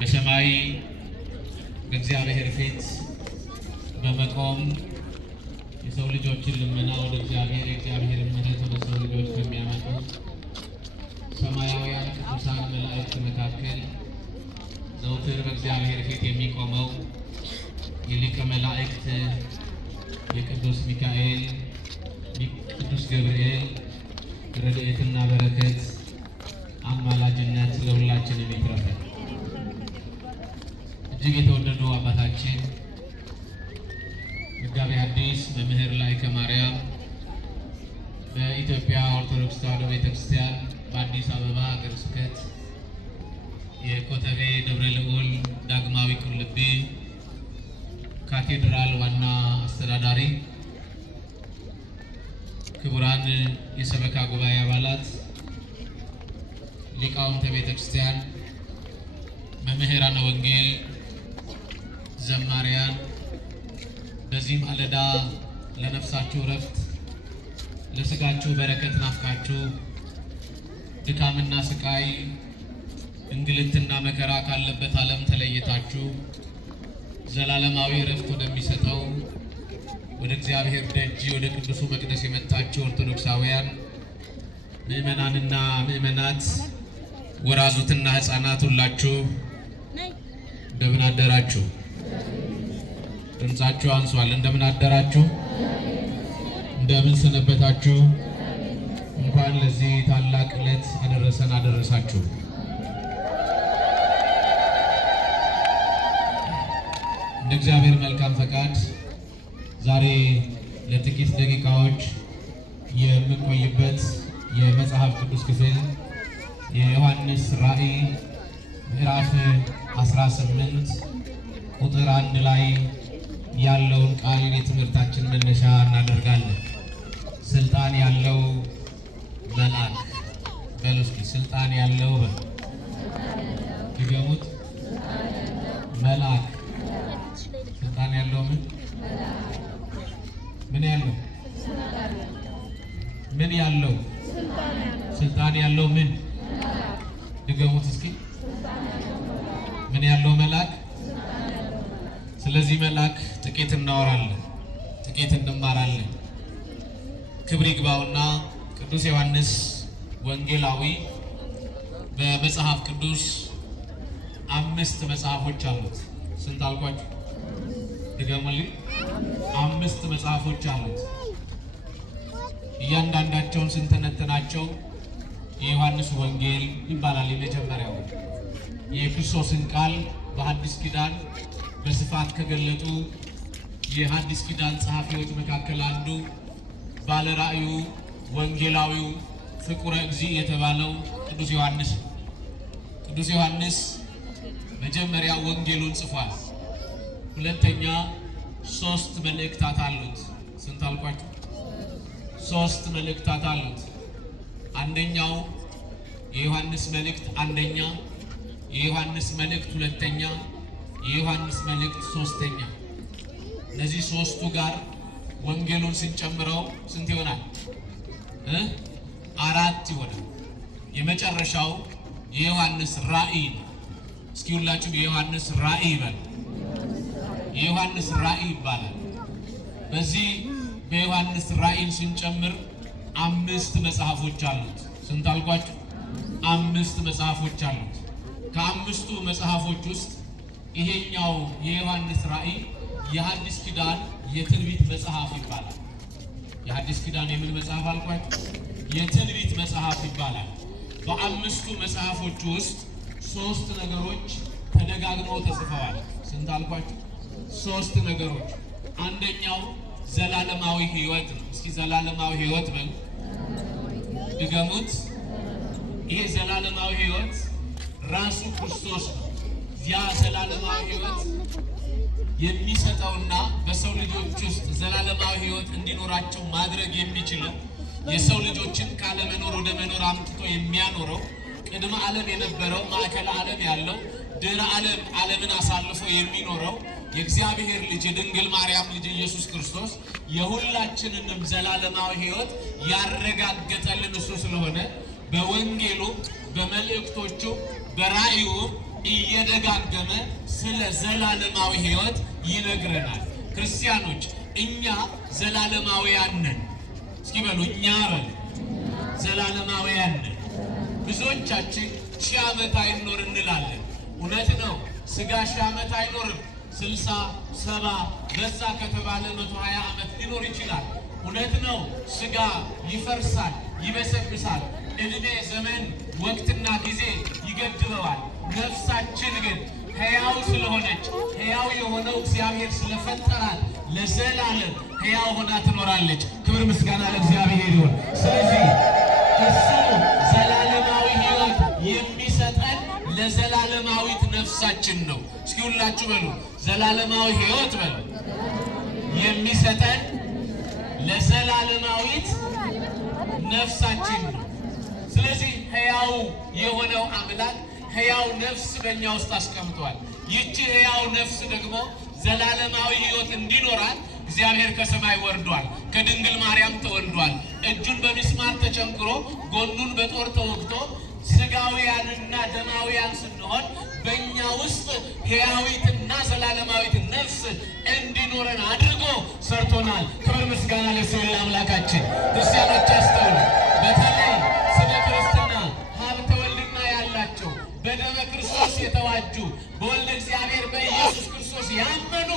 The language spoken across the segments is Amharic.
በሰማይ በእግዚአብሔር ፊት በመቆም የሰው ልጆችን ልመና ወደ እግዚአብሔር የእግዚአብሔር ምሕረት ወደ ሰው ልጆች ከሚያመጡ ሰማያውያን ቅዱሳን መላእክት መካከል ዘውትር በእግዚአብሔር ፊት የሚቆመው የሊቀ መላእክት የቅዱስ ሚካኤል ቅዱስ ገብርኤል ረድኤትና በረከት አማላጅነት ለሁላችንም ይትረፈን። እጅግ የተወደዱ አባታችን መጋቤ ሐዲስ መምህር ላይከ ማርያም በኢትዮጵያ ኦርቶዶክስ ተዋሕዶ ቤተክርስቲያን በአዲስ አበባ ሀገረ ስብከት የኮተቤ ደብረ ልዑል ዳግማዊ ቁልቢ ካቴድራል ዋና አስተዳዳሪ፣ ክቡራን የሰበካ ጉባኤ አባላት፣ ሊቃውንተ ቤተክርስቲያን፣ መምህራነ ወንጌል፣ ዘማሪያን፣ በዚህ ማለዳ ለነፍሳችሁ ረፍት ለስጋችሁ በረከት ናፍቃችሁ ድካምና ስቃይ እንግልትና መከራ ካለበት ዓለም ተለይታችሁ ዘላለማዊ ረፍት ወደሚሰጠው ወደ እግዚአብሔር ደጅ ወደ ቅዱሱ መቅደስ የመጣችሁ ኦርቶዶክሳውያን ምእመናንና ምእመናት፣ ወራዙትና ሕፃናት ሁላችሁ እንደምን አደራችሁ? ድምጻችሁ አንሷል። እንደምን አደራችሁ? እንደምን ሰነበታችሁ? እንኳን ለዚህ ታላቅ ዕለት አደረሰን አደረሳችሁ። እንደ እግዚአብሔር መልካም ፈቃድ ዛሬ ለጥቂት ደቂቃዎች የምንቆይበት የመጽሐፍ ቅዱስ ክፍል የዮሐንስ ራእይ ምዕራፍ 18 ቁጥር 1 ላይ ያለውን ቃል የትምህርታችን መነሻ እናደርጋለን። ስልጣን ያለው መልአክ በሉ እስኪ፣ ስልጣን ያለው ድገሙት። መልአክ ስልጣን ያለው ምን ያለው ምን ያለው ስልጣን ያለው ምን? ድገሙት እስኪ። ምን ያለው መልአክ። ስለዚህ መልአክ ጥቂት እናወራለን፣ ጥቂት እንማራለን። ክብር ይግባውና ቅዱስ ዮሐንስ ወንጌላዊ በመጽሐፍ ቅዱስ 5 መጽሐፎች አሉት። ስንት አልኳችሁ? ድገሙልኝ። 5 መጽሐፎች አሉት። እያንዳንዳቸውን ስንተነትናቸው የዮሐንስ ወንጌል ይባላል። የመጀመሪያው የክርስቶስን ቃል በሐዲስ ኪዳን በስፋት ከገለጡ የሐዲስ ኪዳን ጸሐፊዎች መካከል አንዱ ባለ ራእዩ ወንጌላዊው ፍቁረ እግዚእ የተባለው ቅዱስ ዮሐንስ። ቅዱስ ዮሐንስ መጀመሪያ ወንጌሉን ጽፏል። ሁለተኛ 3 መልእክታት አሉት። ስንት አልኳችሁ? 3 መልእክታት አሉት። አንደኛው የዮሐንስ መልእክት አንደኛ፣ የዮሐንስ መልእክት ሁለተኛ፣ የዮሐንስ መልእክት 3ኛ። እነዚህ 3ቱ ጋር ወንጌሉን ስንጨምረው ስንት ይሆናል? 4 ይሆናል። የመጨረሻው የዮሐንስ ራእይ ነው። እስኪ ሁላችሁም የዮሐንስ ራእይ በሉ። የዮሐንስ ራእይ ይባላል። በዚህ በዮሐንስ ራእይን ስንጨምር 5 መጽሐፎች አሉት። ስንት አልኳችሁ? 5 መጽሐፎች አሉት። ከ5ቱ መጽሐፎች ውስጥ ይሄኛው የዮሐንስ ራእይ የሐዲስ ኪዳን የትንቢት መጽሐፍ ይባላል። የሐዲስ ኪዳን የምን መጽሐፍ አልኳችሁ? የትንቢት መጽሐፍ ይባላል። በ5ቱ መጽሐፎች ውስጥ 3 ነገሮች ተደጋግመው ተጽፈዋል። ስንት አልኳችሁ? 3 ነገሮች። አንደኛው ዘላለማዊ ሕይወት ነው። እስኪ ዘላለማዊ ሕይወት በሉ። ድገሙት። ይሄ ዘላለማዊ ሕይወት ራሱ ክርስቶስ ነው። ያ ዘላለማዊ ሕይወት የሚሰጠውና በሰው ልጆች ውስጥ ዘላለማዊ ሕይወት እንዲኖራቸው ማድረግ የሚችለው የሰው ልጆችን ካለመኖር ወደ መኖር አምጥቶ የሚያኖረው ቅድመ ዓለም የነበረው ማዕከለ ዓለም ያለው ድህረ ዓለም ዓለምን አሳልፎ የሚኖረው የእግዚአብሔር ልጅ የድንግል ማርያም ልጅ ኢየሱስ ክርስቶስ የሁላችንንም ዘላለማዊ ሕይወት ያረጋገጠልን እሱ ስለሆነ በወንጌሉ በመልእክቶቹ በራእዩ እየደጋገመ ስለ ዘላለማዊ ሕይወት ይነግረናል። ክርስቲያኖች እኛ ዘላለማውያን ነን። እስኪ በሉ እኛ በሉ ዘላለማውያን ነን። ብዙዎቻችን 1000 ዓመት አይኖር እንላለን። እውነት ነው። ስጋ 1000 ዓመት አይኖርም። 60 70 በዛ ከተባለ 120 ዓመት ሊኖር ይችላል። እውነት ነው። ስጋ ይፈርሳል፣ ይበሰብሳል። እድሜ ዘመን ወቅትና ጊዜ ይገድበዋል። ነፍሳችን ግን ሕያው ስለሆነች ሕያው የሆነው እግዚአብሔር ስለፈጠራት ለዘላለም ሕያው ሆና ትኖራለች። ክብር ምስጋና ለእግዚአብሔር ይሁን። ስለዚህ እሱ ዘላለማዊ ሕይወት የሚሰጠን ለዘላለማዊት ነፍሳችን ነው። እስኪ ሁላችሁ በሉ ዘላለማዊ ሕይወት በሉ የሚሰጠን ለዘላለማዊት ነፍሳችን ነው። ስለዚህ ሕያው የሆነው አምላክ ሕያው ነፍስ በእኛ ውስጥ አስቀምጧል። ይቺ ሕያው ነፍስ ደግሞ ዘላለማዊ ሕይወት እንዲኖራል እግዚአብሔር ከሰማይ ወርዷል። ከድንግል ማርያም ተወልዷል። እጁን በሚስማር ተቸንክሮ ጎኑን በጦር ተወግቶ ስጋውያንና ደማውያን ስንሆን በእኛ ውስጥ ሕያዊትና ዘላለማዊት ነፍስ እንዲኖረን አድርጎ ሰርቶናል። ክብር ምስጋና ለእሱ ለአምላካችን። ክርስቲያኖች አስተውሉ። በተለይ ስለ ክርስትና ሀብተ ወልድና ያላቸው በደመ ክርስቶስ የተዋጁ በወልደ እግዚአብሔር በኢየሱስ ክርስቶስ ያመኑ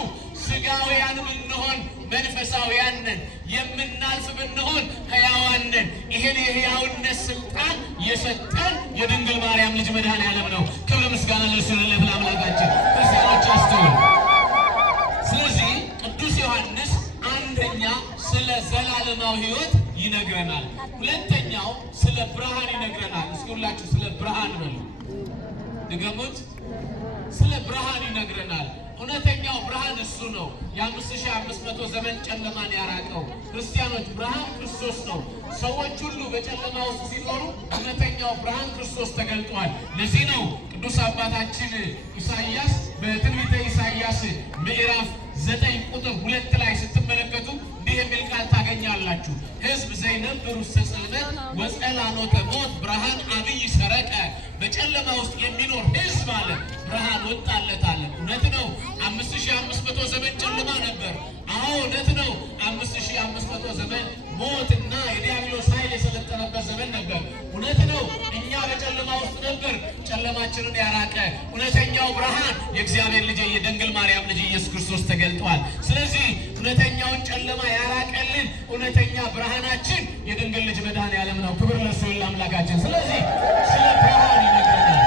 ስጋውያን ብንሆን መንፈሳውያን ነን፣ የምናልፍ ብንሆን ሕያዋን ነን። ይህን የሕያውነት ስልጣን የሰጠን የድንግል ማርያም ልጅ መድኃኔዓለም ነው። ክብር ምስጋና ለእሱ ለአምላካችን። ክርስቲያኖች አስተውሉ። ስለዚህ ቅዱስ ዮሐንስ አንደኛ ስለ ዘላለማዊ ሕይወት ይነግረናል። ሁለተኛው ስለ ብርሃን ይነግረናል። እስኪ ሁላችሁ ስለ ብርሃን በሉ ድገሙት። ስለ ብርሃን ይነግረናል። እውነተኛው ብርሃን እሱ ነው። የ5500 ዘመን ጨለማን ያራቀው ክርስቲያኖች ብርሃን ክርስቶስ ነው። ሰዎች ሁሉ በጨለማ ውስጥ ሲኖሩ እውነተኛው ብርሃን ክርስቶስ ተገልጧል። ለዚህ ነው ቅዱስ አባታችን ኢሳይያስ በትንቢተ ኢሳይያስ ምዕራፍ 9 ቁጥር 2 ላይ ስትመለከቱ እንዲህ የሚል ቃል ታገኛላችሁ። ሕዝብ ዘይነብር ውስተ ጽልመት ወጸላሎተ ሞት ብርሃን አብይ ሰረቀ። በጨለማ ውስጥ የሚኖር ሕዝብ አለ ብርሃን ወጣለት አለ። እውነት ነው። 5500 ዘመን ጨለማ ነበር። አዎ እውነት ነው። 5500 ዘመን ሞትና የዲያብሎስ ኃይል የሰለጠነበት ዘመን ነበር። እውነት ነው። እኛ በጨለማ ውስጥ ነበር። ጨለማችንን ያራቀ እውነተኛው ብርሃን የእግዚአብሔር ልጅ የድንግል ማርያም ልጅ ኢየሱስ ክርስቶስ ተገልጧል። ስለዚህ እውነተኛውን ጨለማ ያራቀልን እውነተኛ ብርሃናችን የድንግል ልጅ መድኃኔዓለም ነው። ክብር ለእሱ ለአምላካችን። ስለዚህ ስለ ብርሃን ይነግረናል።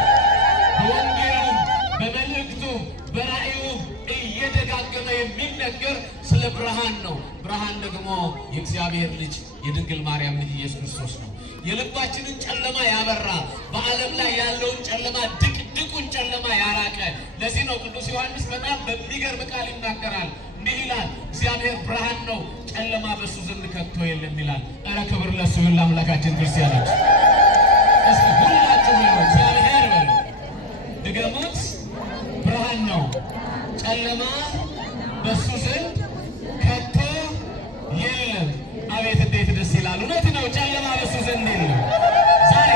በወንጌሉም በመልእክቱም በራእዩም እየደጋገመ የሚነገር ስለ ብርሃን ነው። ብርሃን ደግሞ የእግዚአብሔር ልጅ የድንግል ማርያም ልጅ ኢየሱስ ክርስቶስ ነው። የልባችንን ጨለማ ያበራ፣ በዓለም ላይ ያለውን ጨለማ ድቅድቁን ጨለማ ያራቀ። ለዚህ ነው ቅዱስ ዮሐንስ በጣም በሚገርም ቃል ይናገራል። እንዲህ ይላል፣ እግዚአብሔር ብርሃን ነው፣ ጨለማ በሱ ዘንድ ከቶ የለም ይላል። ኧረ ክብር ለእሱ ይሁን ለአምላካችን። ክርስቲያኖች እስኪ ሁላችሁ ነው እግዚአብሔር በሉ ድገሙት። ብርሃን ነው፣ ጨለማ በሱ ዘንድ ከቶ የለም። አቤት እንዴት ደስ ይላል! እውነት ነው፣ ጨለማ በሱ ዘንድ የለም። ዛሬ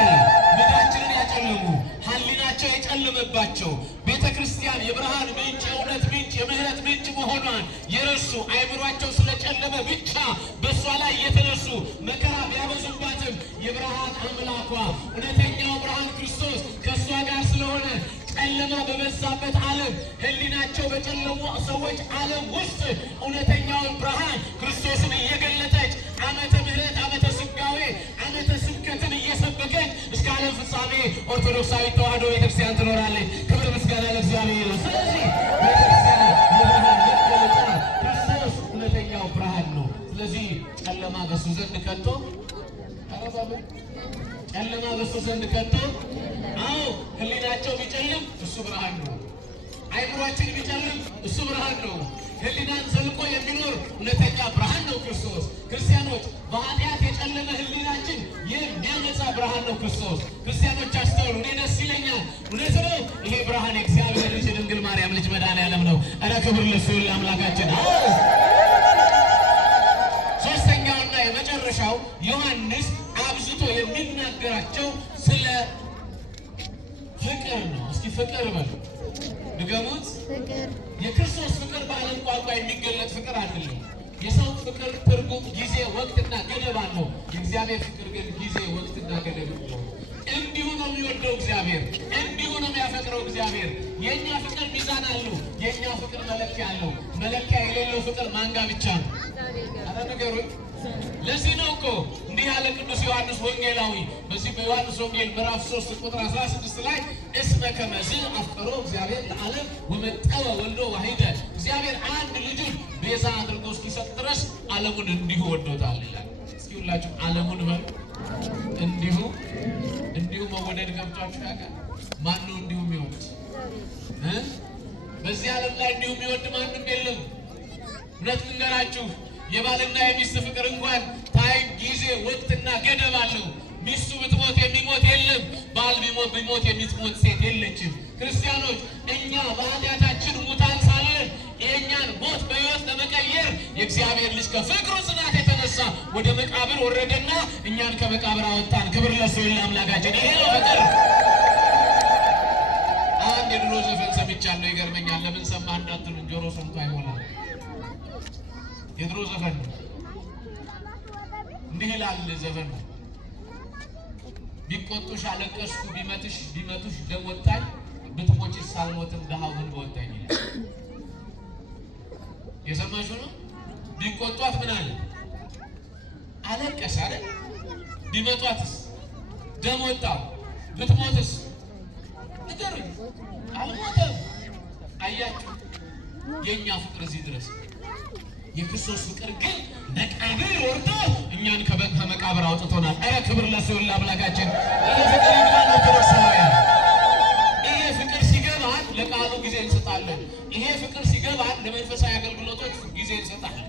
ምድራችንን ያጨለሙ ሕሊናቸው የጨለመባቸው ቤተ ክርስቲያን የብርሃን ምንጭ፣ የእውነት ምንጭ፣ የምህረት ምንጭ መሆኗን የረሱ አይምሯቸው ስለጨለመ ብቻ በእሷ ላይ የተነሱ መከራ ቢያበዙባትም የብርሃን አምላኳ እውነተኛው ብርሃን ክርስቶስ ከእሷ ጋር ስለሆነ ጨለማ በበዛበት ዓለም ሕሊናቸው በጨለሙ ሰዎች ዓለም ውስጥ እውነተኛውን ብርሃን ክርስቶስን እየገለጠች ዓመተ ምሕረት፣ ዓመተ ስጋዌ፣ ዓመተ ስብከትን እየሰበከች እስከ ዓለም ፍጻሜ ኦርቶዶክሳዊ ተዋሕዶ ቤተክርስቲያን ትኖራለች። ክብር ምስጋና ለእግዚአብሔር ነው። ስለዚህ ቤተክርስቲያን የብርሃን መገለጫ ክርስቶስ እውነተኛው ብርሃን ነው። ስለዚህ ጨለማ በሱ ዘንድ ከቶ ጨለማ በሱ ዘንድ ከቶ አዎ ሕሊናቸው ቢጨልም እሱ ብርሃን ነው። አይምሯችን ቢጨልም እሱ ብርሃን ነው። ሕሊናን ዘልቆ የሚኖር እውነተኛ ብርሃን ነው ክርስቶስ። ክርስቲያኖች በኃጢአት የጨለመ ሕሊናችን የሚያነጻ ብርሃን ነው ክርስቶስ። ክርስቲያኖች አስተውሉ። እኔ ደስ ይለኛል። እውነት ነው። ይሄ ብርሃን የእግዚአብሔር ልጅ የድንግል ማርያም ልጅ መድኃኔዓለም ነው። ኧረ ክብር ለእሱ ለአምላካችን። ሶስተኛውና የመጨረሻው ዮሐንስ አብዝቶ የሚናገራቸው ስለ ፍቅር ነው። እስኪ ፍቅር በሉ ድገሙት። የክርስቶስ ፍቅር በዓለም ቋንቋ የሚገለጥ ፍቅር አይደለም። የሰው ፍቅር ትርጉም ጊዜ፣ ወቅትና ገደብ አለው። የእግዚአብሔር ፍቅር ግን ጊዜ፣ ወቅትና ገደብ ነው። እንዲሁ ነው የሚወደው እግዚአብሔር፣ እንዲሁ ነው የሚያፈቅረው እግዚአብሔር። የእኛ ፍቅር ሚዛን አለው፣ የእኛ ፍቅር መለኪያ አለው። መለኪያ የሌለው ፍቅር ማንጋ ብቻ ነው። አረ ንገሩኝ። ለዚህ ነው እኮ እንዲህ ያለ ቅዱስ ዮሐንስ ወንጌላዊ በዚህ በዮሐንስ ወንጌል ምዕራፍ 3 ቁጥር 16 ላይ እስመ ከመዝ አፍቅሮ እግዚአብሔር ለዓለም ወመጠወ ወልዶ ዋሂደ፣ እግዚአብሔር አንድ ልጁን ቤዛ አድርጎ እስኪሰጥ ድረስ ዓለሙን እንዲሁ ወዶታል ይላል። እስኪ ሁላችሁ ዓለሙን በሉ እንዲሁ መወደድ ገብቷችሁ ያውቃል? ማን ነው እንዲሁ የሚወድ? በዚህ ዓለም ላይ እንዲሁ የሚወድ ማንም የለም። እውነት ልንገራችሁ፣ የባልና የሚስት ፍቅር እንኳን ታይም፣ ጊዜ፣ ወቅትና ገደብ አለው። ሚስቱ ብትሞት የሚሞት የለም። ባል ቢሞት የሚሞት ሴት የለችም። ክርስቲያኖች እኛ በኃጢአታችን ሙታን ሳለን የእኛን ሞት በሕይወት ለመቀየር የእግዚአብሔር ልጅ ከፍቅሩ ጽናት የተነሳ ወደ መቃብር ወረደና እኛን ከመቃብር አወጣን። ክብር ለእሱ ለአምላካችን። ይሄ ነው ፍቅር። አንድ የድሮ ዘፈን ሰምቻለሁ፣ ይገርመኛል። ለምን ሰማህ እንዳትሉኝ፣ ጆሮ ሰምቶ አይሆናል። የድሮ ዘፈን እንዲህ ይላል ዘፈኑ። ቢቆጡሽ አለቀስኩ፣ ቢመቱሽ ደም ወጣኝ፣ ብትሞቺስ ሳልሞትም ደሃውን በወጣኝ ይላል። የሰማሽው ነው። ቢቆጧት ምን አለ? አለቀሰ አይደል? ቢመቷትስ ደም ወጣው፣ ብትሞትስ ንገሩኝ፣ አልሞተም። አያችሁ፣ የእኛ ፍቅር እዚህ ድረስ። የክርስቶስ ፍቅር ግን መቃብር ወርዶ እኛን ከመቃብር አውጥቶናል። ኧረ ክብር ለእሱ ለአምላካችን። ይሄ ፍቅር ይባላል ኦርቶዶክሳውያን። ይሄ ፍቅር ሲገባን ለቃሉ ጊዜ እንሰጣለን። ይሄ ፍቅር ሲገባን ለመንፈሳዊ አገልግሎቶች ጊዜ እንሰጣለን።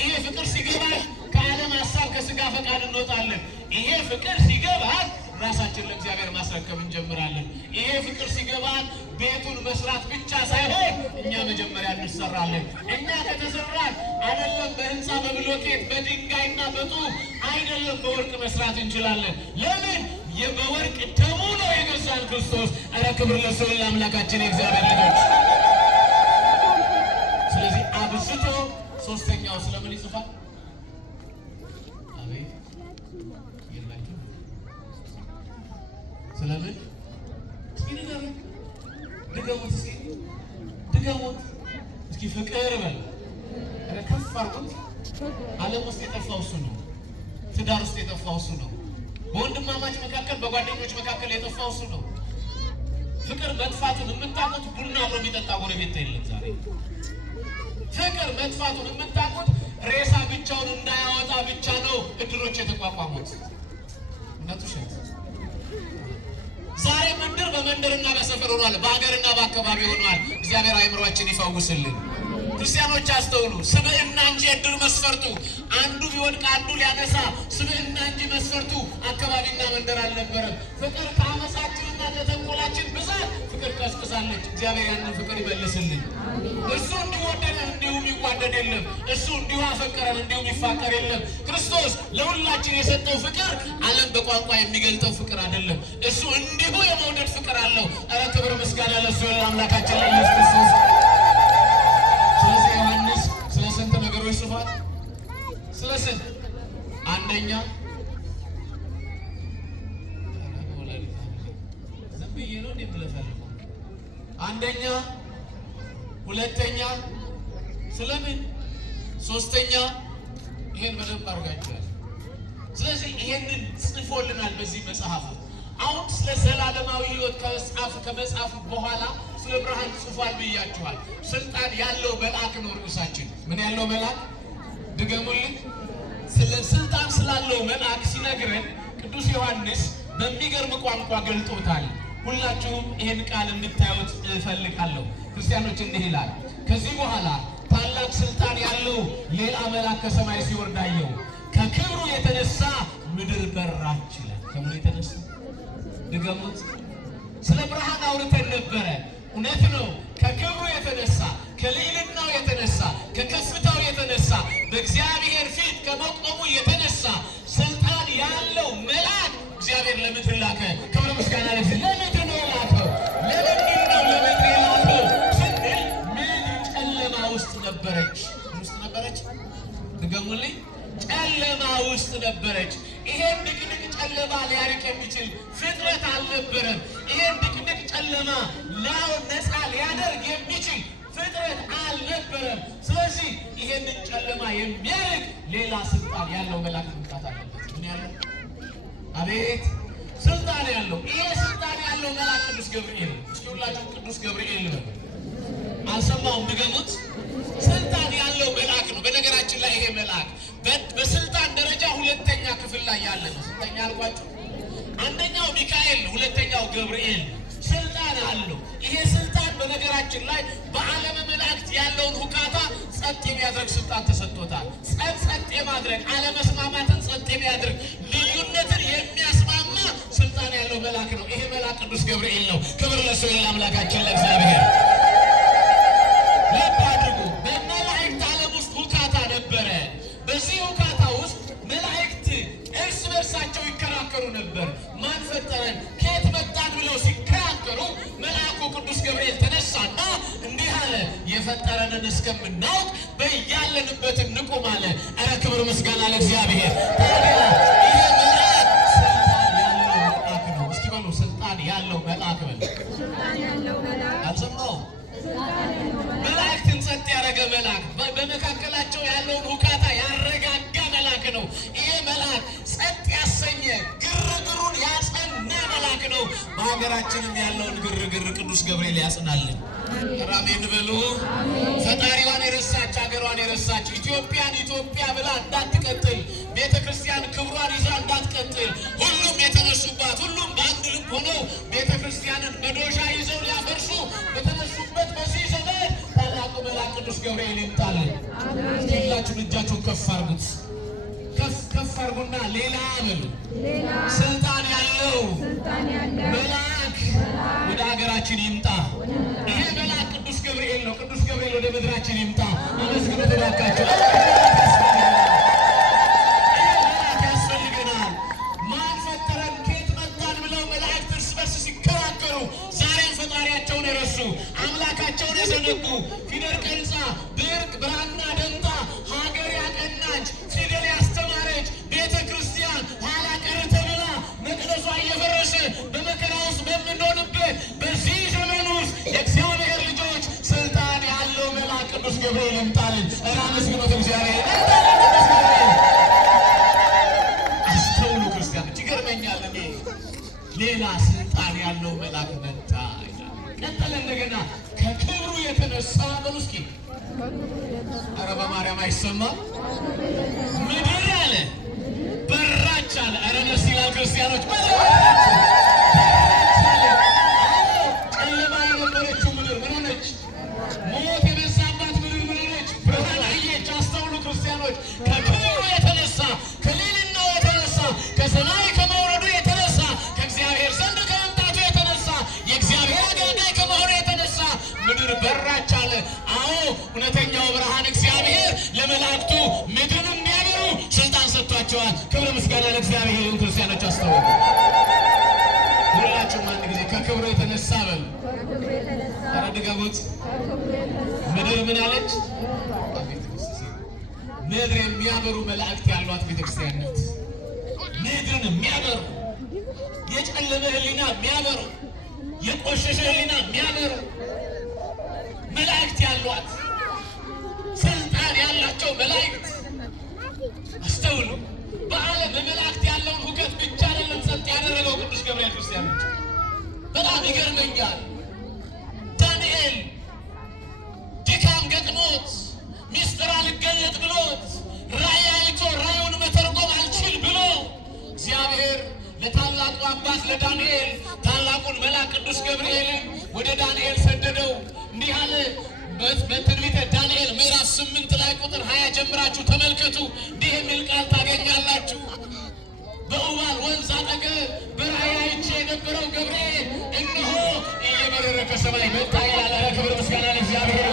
ይሄ ፍቅር ሲገባን ከዓለም ሀሳብ ከስጋ ፈቃድ እንወጣለን። ይሄ ፍቅር ሲገባን ራሳችን ለእግዚአብሔር ማስረከብ እንጀምራለን። ይሄ ፍቅር ሲገባን ቤቱን መስራት ብቻ ሳይሆን እኛ መጀመሪያ እንሰራለን። እኛ ከተሰራን አይደለም በህንፃ በብሎኬት በድንጋይና በጡብ አይደለም በወርቅ መስራት እንችላለን። ለምን? በወርቅ ደሙ ነው የገዛን ክርስቶስ። ኧረ ክብር ለእሱ ለአምላካችን የእግዚአብሔር ልጆች። ስለዚህ አብዝቶ ሶስተኛው ስለምን ይጽፋል? አቤት የላችሁ ስለምን? እስኪ ንገሩኝ፣ ድገሙት፣ እስኪ ድገሙት፣ እስኪ ፍቅር በል። ኧረ ከፍ አድርጉት። ዓለም ውስጥ የጠፋው እሱ ነው። ትዳር ውስጥ የጠፋው እሱ ነው። በወንድማማች መካከል በጓደኞች መካከል የጠፋው እሱ ነው። ፍቅር መጥፋቱን የምታውቁት ቡና አብሮ የሚጠጣ ጎረቤት የለም ዛሬ። ፍቅር መጥፋቱን የምታውቁት ሬሳ ብቻውን እንዳያወጣ ብቻ ነው እድሮች የተቋቋሙት። እውነቱ ሸት ዛሬ መንደር በመንደርና በሰፈር ሆኗል፣ በሀገርና በአካባቢ ሆኗል። እግዚአብሔር አእምሯችን ይፈውስልን። ክርስቲያኖች አስተውሉ። ስብዕና እንጂ እድር መስፈርቱ አንዱ ቢወድቅ አንዱ ሊያነሳ፣ ስብዕና እንጂ መስፈርቱ አካባቢና መንደር አልነበረም። ፍቅር ከአመፃችንና ከተንኮላችን ብዛት ፍቅር ቀስቅሳለች። እግዚአብሔር ያንን ፍቅር ይመልስልን። እሱ እንዲወደደን እንዲሁ የሚዋደድ የለም። እሱ እንዲሁ አፈቀረን እንዲሁ የሚፋቀር የለም። ክርስቶስ ለሁላችን የሰጠው ፍቅር ዓለም በቋንቋ የሚገልጠው ፍቅር አይደለም። እሱ እንዲሁ የመውደድ ፍቅር አለው። ኧረ ክብር ምስጋና ለእሱ ለአምላካችን ለኢየሱስ ክርስቶስ። ስለዚህ ዮሐንስ ስለ ስንት ነገሮች ጽፏል? ስለ ስንት? አንደኛ ዝም ብዬ ነው እንደምለፈልኩ። አንደኛ፣ ሁለተኛ፣ ስለምን? ሶስተኛ። ይሄን በደንብ አድርጋችኋል። ስለዚህ ይሄንን ጽፎልናል በዚህ መጽሐፍ። አሁን ስለ ዘላለማዊ ሕይወት ከመጽሐፉ በኋላ ስለ ብርሃን ጽፏል ብያችኋል። ስልጣን ያለው መልአክ ነው ርዕሳችን። ምን ያለው መልአክ? ድገሙልኝ። ስለ ስልጣን ስላለው መልአክ ሲነግረን ቅዱስ ዮሐንስ በሚገርም ቋንቋ ገልጦታል። ሁላችሁም ይሄን ቃል እንድታዩት እፈልጋለሁ። ክርስቲያኖች እንዲህ ይላል፣ ከዚህ በኋላ ታላቅ ስልጣን ያለው ሌላ መልአክ ከሰማይ ሲወርድ አየሁ። ከክብሩ የተነሳ ምድር በራች ይላል። ከምኑ የተነሳ? ድገሙት። ስለ ብርሃን አውርተን ነበረ። እውነት ነው። ከክብሩ የተነሳ ከልዕልናው የተነሳ ከከፍታው የተነሳ በእግዚአብሔር ፊት ከመቆሙ የተነሳ ስልጣን ያለው መልአክ እግዚአብሔር ለምድር ላከ። ክብር ምስጋና ለምድር ነው ላከው። ለምን ውስጥ ነበረች። ይሄን ድቅድቅ ጨለማ ሊያርቅ የሚችል ፍጥረት አልነበረም። ይሄን ድቅድቅ ጨለማ ነፃ ሊያደርግ የሚችል ፍጥረት አልነበረም። ስለዚህ ይሄንን ጨለማ የሚያርቅ ሌላ ስልጣን ያለው መልአክ መምጣት አለበት። ምን ያለው? አቤት ስልጣን ያለው። ይሄ ስልጣን ያለው መልአክ ቅዱስ ገብርኤል። እስኪ ሁላችሁ ቅዱስ ገብርኤል ነው። አልሰማውም? ንገሙት። ስልጣን ያለው መልአክ ነው። በነገራችን ላይ ይሄ መልአክ በስልጣን ደረጃ ሁለተኛ ክፍል ላይ ያለ ነው። ስንተኛ አልኳችሁ? አንደኛው ሚካኤል ነው፣ ሁለተኛው ገብርኤል። ስልጣን አለው። ይሄ ስልጣን በነገራችን ላይ በዓለመ መላእክት ያለውን ሁካታ ጸጥ የሚያደርግ ስልጣን ተሰጥቶታል። ጸጥ የማድረግ አለመስማማትን ጸጥ የሚያደርግ ልዩነትን የሚያስማማ ስልጣን ያለው መልአክ ነው። ይሄ መልአክ ቅዱስ ገብርኤል ነው። ክብር ለእሱ ለአምላካችን ለእግዚአብሔር። ልብ አድርጉ። በመላእክት ዓለም ውስጥ ሁካታ ነበረ። በዚህ ሁካታ ውስጥ መላእክት እርስ በርሳቸው ይከራከሩ ነበር። ማን ፈጠረን? ከየት መጣን? ብለው ሲከራከሩ መልአኩ ቅዱስ ገብርኤል ተነሳና እንዲህ አለ፣ የፈጠረንን እስከምናውቅ በያለንበት እንቁም አለ። ኧረ ክብር ምስጋና ለእግዚአብሔር። ታዲያ ይሄ መልአክ ስልጣን ያለው መልአክ ነው። እስኪ በሉ ስልጣን ያለው መልአክ በሉ። አልሰማሁም? መላእክትን ጸጥ ያደረገ መልአክ፣ በመካከላቸው ያለውን ሁካታ ያረጋጋ መልአክ ነው። ይሄ መልአክ ጸጥ ያሰኘ ግርግሩን ያጸና መልአክ ነው። በሀገራችንም ያለውን ግርግር ቅዱስ ገብርኤል ያጽናልን። አሜን በሉ። ፈጣሪዋን የረሳች ሀገሯን የረሳች ኢትዮጵያን ኢትዮጵያ ብላ እንዳትቀጥል፣ ቤተ ክርስቲያን ክብሯን ይዛ እንዳትቀጥል፣ ሁሉም የተነሱባት ሁሉም በአንድ ልብ ሆነው ቤተ ክርስቲያንን መዶሻ ይዘው ሊያፈርሱ በተነሱበት በዚህ ዘመን ታላቁ መልአክ ቅዱስ ገብርኤል ይምጣልን። ሁላችሁም እጃችሁን ከፍ አድርጉት። ከፍ አድርጉና ሌላ በሉ። ስልጣን ያለው መልአክ ወደ ሀገራችን ይምጣ። ይሄ መልአክ ቅዱስ ገብርኤል ነው። ቅዱስ ገብርኤል ወደ ምድራችን ይምጣ። አመስግኑ ተባካችሁ። ያስፈልገናል። ማን ፈጠረን? ከየት መጣን? ብለው መላእክት እርስ በርስ ሲከራከሩ ዛሬም ፈጣሪያቸውን የረሱ አምላካቸውን የዘነጉ ፊደል ቀርጻ ብርቅ ብራና ደምጣ ሀገር ያቀናች ፊደል ያስተማረች ቤተ ክርስቲያን ኋላ ቀር ተብላ መቅደሷ እየፈረሰ በመከራ ውስጥ በምንሆንበት በዚህ ዘመን ውስጥ የእግዚአብሔር ልጆች ስልጣን ያለው መልአክ ቅዱስ ገብርኤል ይምጣልን። ኧረ አመስግኑት እግዚአብሔር። አስተውሉ ክርስቲያኖች፣ ይገርመኛል። እኔ ሌላ ስልጣን ያለው መልአክ መጣ ይላል። ቀጠለ እንደገና ከክብሩ የተነሳ በሉ እስኪ። ኧረ በማርያም አይሰማም? ምድር አለ በራች አለ። ኧረ ደስ ይላል ክርስቲያኖች። ጨለማ የነበረችው ምድር ምን ሆነች? ሞት የበዛባት ምድር ምን ሆነች? ብርሃን አየች። አስተውሉ ክርስቲያኖች። ከክብሩ የተነሳ ከልዕልናው የተነሳ ከሰማይ ከመውረዱ የተነሳ ከእግዚአብሔር ዘንድ ከመምጣቱ የተነሳ የእግዚአብሔር አገልጋይ ከመሆኑ የተነሳ ምድር በራች አለ። አዎ እውነተኛው ብርሃን እግዚአብሔር ለመላእክቱ ምድርን እንዲያበሩ ስልጣን ሰጥቷቸዋል። ክብር ምስጋና ለእግዚአብሔር ይሁን። ክርስቲያኖች አስተውሉ። ሁላችሁም አንድ ጊዜ ከክብሩ የተነሳ በሉ። ኧረ ድገሙት። ምድር ምን አለች? ምድር የሚያበሩ መላእክት ያሏት ቤተክርስቲያን ናት። ምድርን የሚያበሩ የጨለመ ሕሊና የሚያበሩ የቆሸሸ ሕሊና የሚያበሩ መላእክት ያሏት ስልጣን ያላቸው መላእክት። አስተውሉ። በዓለም በመላእክት ያለውን ሁከት ብቻ አይደለም ጸጥ ያደረገው ቅዱስ ገብርኤል። ክርስቲያኖች በጣም ይገርመኛል። ዳንኤል ድካም ገጥሞት ሚስጥር አልገለጥ ብሎት ራእይ አይቶ ራእዩን መተርጎም አልችል ብሎ እግዚአብሔር ለታላቁ አባት ለዳንኤል ታላቁን መልአክ ቅዱስ ገብርኤልን ወደ ዳንኤል ሰደደው። እንዲህ አለ። በትንቢተ ዳንኤል ምዕራፍ 8 ላይ ቁጥር 20 ጀምራችሁ ተመልከቱ። እንዲህ የሚል ቃል ታገኛላችሁ። በኡባል ወንዝ አጠገብ በራእይ አይቼ የነበረው ገብርኤል እነሆ እየበረረ ከሰማይ መጣ ይላል። ኧረ ክብር ምስጋና ለእግዚአብሔር።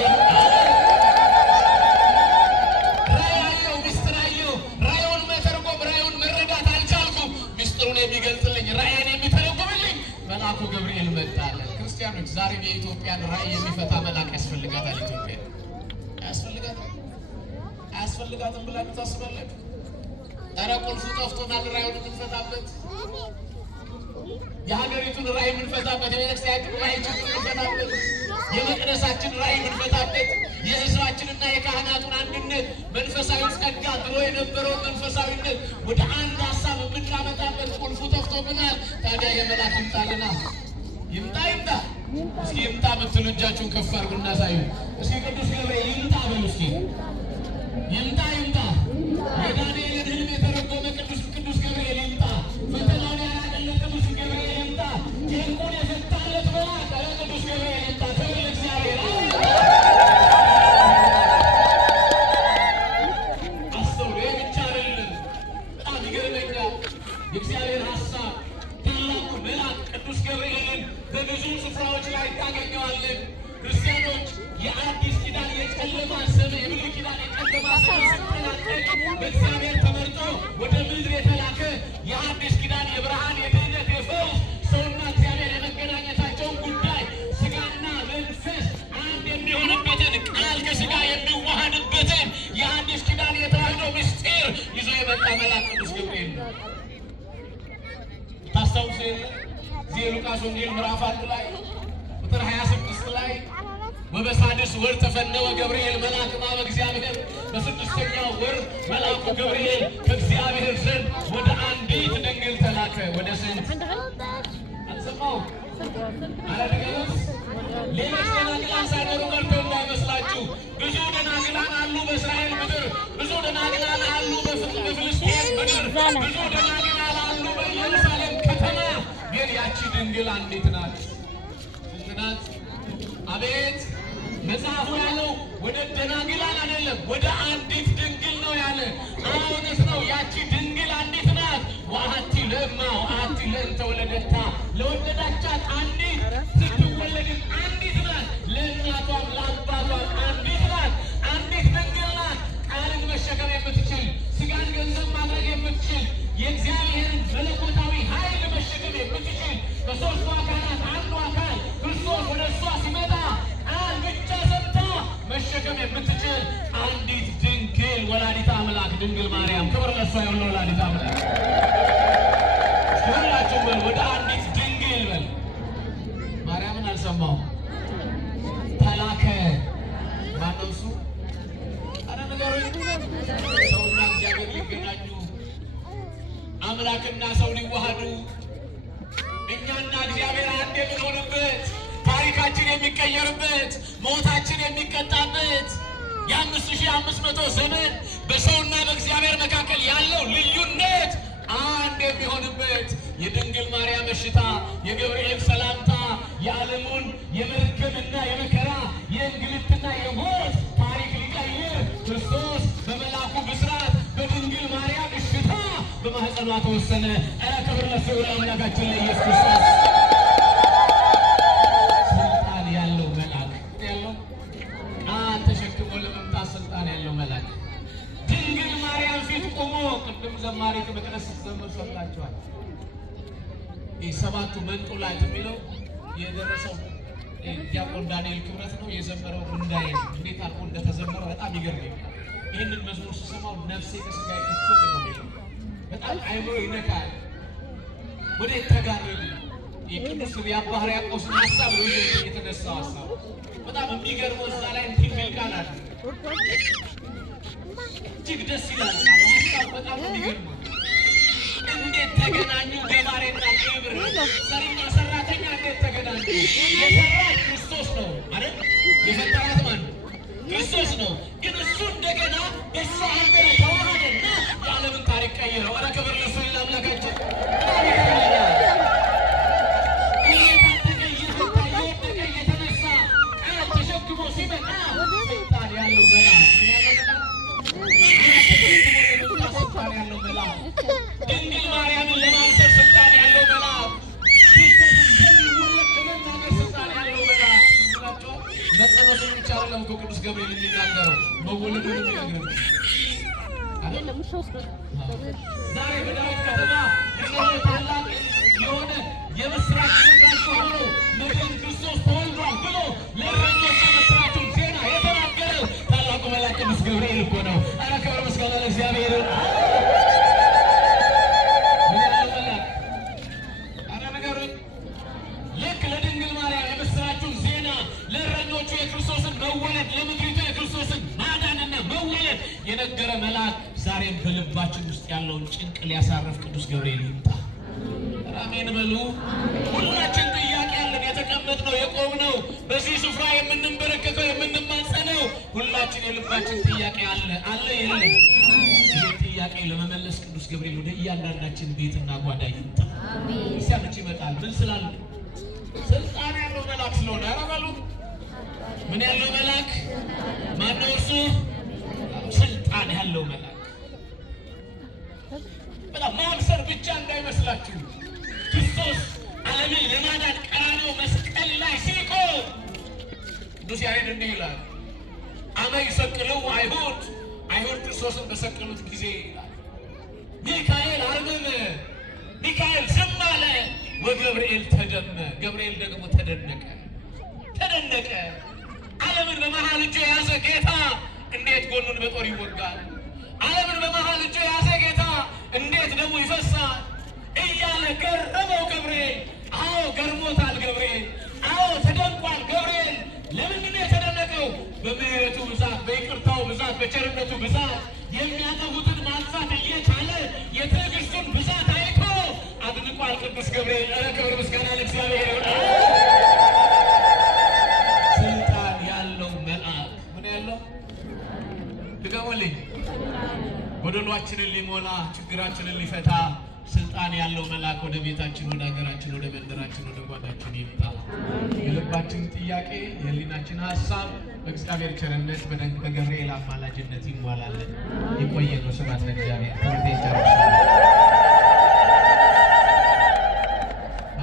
ራእይ አየሁ፣ ምስጢር አየሁ። ራእዩን መተርጎም ራእዩን መረዳት አልቻልኩም። ምስጢሩን የሚገልጥልኝ ራእይን የሚተረጉምልኝ መልአኩ ገብርኤል መጣለ። ክርስቲያኖች ዛሬም የኢትዮጵያን ራእይ የሚፈታ መልአክ ያስፈልጋታል። ኢትዮጵያ አያስፈልጋትም ብላችሁ ታስባላችሁ? ኧረ ቁልፉ ጠፍቶናል። ራእዩን የምንፈታበት የሀገሪቱን ራእይ የምንፈታበት የቤተክርስቲያኒቱን ራእይ የምንፈታበት የመቅደሳችን ራእይ የምንፈታበት የሕዝባችንና የካህናቱን አንድነት መንፈሳዊ ጸጋ ድሮ የነበረውን መንፈሳዊነት ወደ አንድ ሀሳብ የምናመጣበት ቁልፉ ጠፍቶብናል። ታዲያ የመላክ ይምጣልና ይምጣ ይምጣ። እስኪ ይምጣ የምትሉ እጃችሁን ከፍ አድርጉ እናሳዩ። እስኪ ቅዱስ ገብርኤል ይምጣ በሉ። እስኪ ይምጣ ይምጣ። የዳንኤልን ሕልም የተረጎመ ቅዱስ ገብርኤል ይምጣ። ፈተናውን ያራቀለት ቅዱስ ገብርኤል ይምጣ። ጭንቁን የፈታለት መልአክ ቅዱስ ገብርኤል ይምጣ። ክብር ለእግዚአብሔር። አስተውሉ። ይህ ብቻ አይደለም፣ በጣም ይገርመኛል የእግዚአብሔር ሀሳብ። ታላቁ መልአክ ቅዱስ ገብርኤልን በብዙ ስፍራዎች ላይ ታገኘዋለን። ክርስቲያኖች የአዲስ ኪዳን የጨለማ ዘመን የብሉይ ኪዳን የጨለማ ዘመን ሲጠናቀቅ በእግዚአብሔር ተመርጦ ወደ ምድር የተላከ የአዲስ ኪዳን የብርሃን የድህነት የፈውስ ሰውና እግዚአብሔር የመገናኘታቸውን ጉዳይ ስጋና መንፈስ አንድ የሚሆንበትን ቃል ከስጋ የሚዋሃድበትን የአዲስ ኪዳን የተዋህዶ ምስጢር ይዞ የመጣ መልአክ ቅዱስ ገብርኤል ነው። ታስታውሱ የለ እዚህ የሉቃስ ወንጌል ምዕራፍ 1 ላይ ቁጥር 26 ላይ ወበሳድስ ወር ተፈነወ ገብርኤል መልአከ እምኀበ እግዚአብሔር፣ በስድስተኛው ወር መልአኩ ገብርኤል ከእግዚአብሔር ዘንድ ወደ አንዲት ድንግል ተላከ። ወደ ስንት አልሰማሁም? አላደገሉት? ሌሎች ደናግላን ሳይኖሩ ቀርቶ እንዳይመስላችሁ። ብዙ ደናግላን አሉ በእስራኤል ምድር፣ ብዙ ደናግላን አሉ በፍልስጤም ምድር፣ ብዙ ደናግላን አሉ በኢየሩሳሌም ከተማ። ግን ያቺ ድንግል አንዲት ናት። ስንት ናት? አቤት! መጽሐፉ ያለው ወደ ደናግላን አይደለም፣ ወደ አንዲት ድንግል ነው ያለ። እውነት ነው። ያቺ ድንግል አንዲት ናት። ወአሐቲ ለእማ ወአሐቲ ለእንተ ወለደታ፣ ለወለዳቻት አንዲት ስትወለድም አንዲት ናት። ለእናቷም ለአባቷም አንዲት ናት። አንዲት ድንግል ናት። ቃልን መሸከም የምትችል ስጋን ገንዘብ ማድረግ የምትችል የእግዚአብሔርን መለኮታዊ ኃይል መሸከም የምትችል ከሦስቱ አካላት አንዱ አካል ክርስቶስ ወደ እሷ ሲመጣ ቃል ብቻ ሰምታ መሸከም የምትችል አንዲት ድንግል ወላዲተ አምላክ ድንግል ማርያም። ክብር ለእሷ ይሁን። ወላዲተ አምላክ ሁላችሁ በል ወደ አንዲት ድንግል በል። ማርያምን አልሰማሁም። ተላከ። ማነው እሱ? አረ ንገሩኝ። ሰውና እግዚአብሔር ሊገናኙ አምላክና ሰው ሊዋሃዱ እኛና እግዚአብሔር አንድ የምንሆንበት ታሪካችን የሚቀየርበት ሞታችን የሚቀጣበት የ5500 ዘመን በሰውና በእግዚአብሔር መካከል ያለው ልዩነት አንድ የሚሆንበት የድንግል ማርያም እሽታ፣ የገብርኤል ሰላምታ የዓለሙን የመርገምና የመከራ የእንግልትና የሞት ታሪክ ሊቀይር ክርስቶስ በመልአኩ ብስራት በድንግል ማርያም እሽታ በማኅፀኗ ተወሰነ። ኧረ ክብር ለእሱ ለአምላካችን ለኢየሱስ ክርስቶስ። ስልጣን ያለው መልአክ ያለው ቃል ተሸክሞ ለመምጣት ስልጣን ያለው መልአክ ድንግል ማርያም ፊት ቆሞ ቅድም ዘማሪት መቅደስ ስትዘምር ሰምታችኋል። ይህ ሰባቱ መንጦላዕት የሚለው የደረሰው ዲያቆን ዳንኤል ክብረት ነው የዘመረው። እንዳይ እንዴት አልቆ እንደተዘመረ በጣም ይገርመኛል። ይህንን መዝሙር ስሰማው ነፍሴ ከስጋ ይፍቅ ነው። በጣም አይምሮ ይነካል። ወደ ተጋረዱ የቅዱስ የአባ ሕርያቆስን ሀሳብ ነው የተነሳው ሀሳብ በጣም የሚገርመው። እዛ ላይ እንትን ቃል አለ እጅግ ደስ ይላል። ሀሳብ በጣም የሚገርመው እንዴት ተገናኙ ገባሬና ግብር፣ ሰሪና ሰራተኛ እንዴት ተገናኙ? የሰራት ክርስቶስ ነው ማለት የፈጠራት ማን ክርስቶስ ነው። ግን እሱ እንደገና በእሱ ሀገር ተዋህደና የዓለምን ታሪክ ቀይረው። ኧረ ክብር ለእሱ ለአምላካችን። እየታደገ እየፈታ እየወደቀ እየተነሳ ቃል ተሸክሞ ሲመጣ ስልጣን ያለው መልአክ ስልጣን ያለው መልአክ ድንግል ማርያምን ለማንሰር ስልጣን ያለው መልአክ ክርስቶስን የሚወለድ ለመናገር ስልጣን ያለው መልአክ ስላቸው መጸነሱን ብቻ አይደለም እኮ ቅዱስ ገብርኤል የሚናገረው መወለዱን የሚነግረው ዛሬ በዳዊት ከተማ ታላቅ የሆነ የምስራች ነግራችሁ ሆኖ መድኃኒተ ክርስቶስ ተወልዷል ብሎ ለእረኞች የምስራቹን ዜና የተናገረው ታላቁ መልአክ ቅዱስ ገብርኤል እኮ ነው። ኧረ ክብር ምስጋና ለእግዚአብሔር። የተነገረ መልአክ ዛሬም በልባችን ውስጥ ያለውን ጭንቅ ሊያሳርፍ ቅዱስ ገብርኤል ይምጣ። አሜን በሉ። ሁላችን ጥያቄ አለን። የተቀመጥነው የቆምነው በዚህ ስፍራ የምንበረከከው የምንማጸነው ሁላችን የልባችን ጥያቄ አለ የለም? ይህ ጥያቄ ለመመለስ ቅዱስ ገብርኤል ወደ እያንዳንዳችን ቤትና ጓዳ ይምጣ። ሲያመች ይመጣል። ምን ስላለ? ስልጣን ያለው መልአክ ስለሆነ። ኧረ በሉ ምን ያለው መልአክ? ማነው እሱ? ስልጣን ያለው መልአክ። በጣም ማብሰር ብቻ እንዳይመስላችሁ። ክርስቶስ ዓለምን ለማዳን ቀራንዮ መስቀል ላይ ሲቆም ቅዱስ ያሬድ እንዲህ ይላል፣ አመ ይሰቅልው አይሁድ ክርስቶስን በሰቀሉት ጊዜ ይላል ሚካኤል አርመመ፣ ሚካኤል ዝም አለ፣ ወገብርኤል ተደመ፣ ገብርኤል ደግሞ ተደነቀ። ዓለምን በመሃል እጁ የያዘ ጌታ እንዴት ጎኑን በጦር ይወጋል? ዓለምን በመሃል እጁ የያዘ ጌታ እንዴት ደሙ ይፈሳል? እያለ ገረመው ገብርኤል። አዎ ገርሞታል ገብርኤል። አዎ ተደንቋል ገብርኤል። ለምንድን ነው የተደነቀው? በምሕረቱ ብዛት፣ በይቅርታው ብዛት፣ በቸርነቱ ብዛት የሚያጠፉትን ማጥፋት እየቻለ የትዕግስቱን ብዛት አይቶ አድንቋል ቅዱስ ገብርኤል። ክብር ምስጋና ለእግዚአብሔር ይሁን። ስልጣን ያለው መልአክ ምን ያለው? ድገሙልኝ። ጎደሏችንን ሊሞላ ችግራችንን ሊፈታ ስልጣን ያለው መልአክ ወደ ቤታችን፣ ወደ ሀገራችን፣ ወደ መንደራችን፣ ወደ ጓዳችን ይምጣ። የልባችን ጥያቄ፣ የህሊናችን ሀሳብ በእግዚአብሔር ቸርነት በገብርኤል አማላጅነት ይሟላለን። ይቆየን። ስብሐት ለእግዚአብሔር።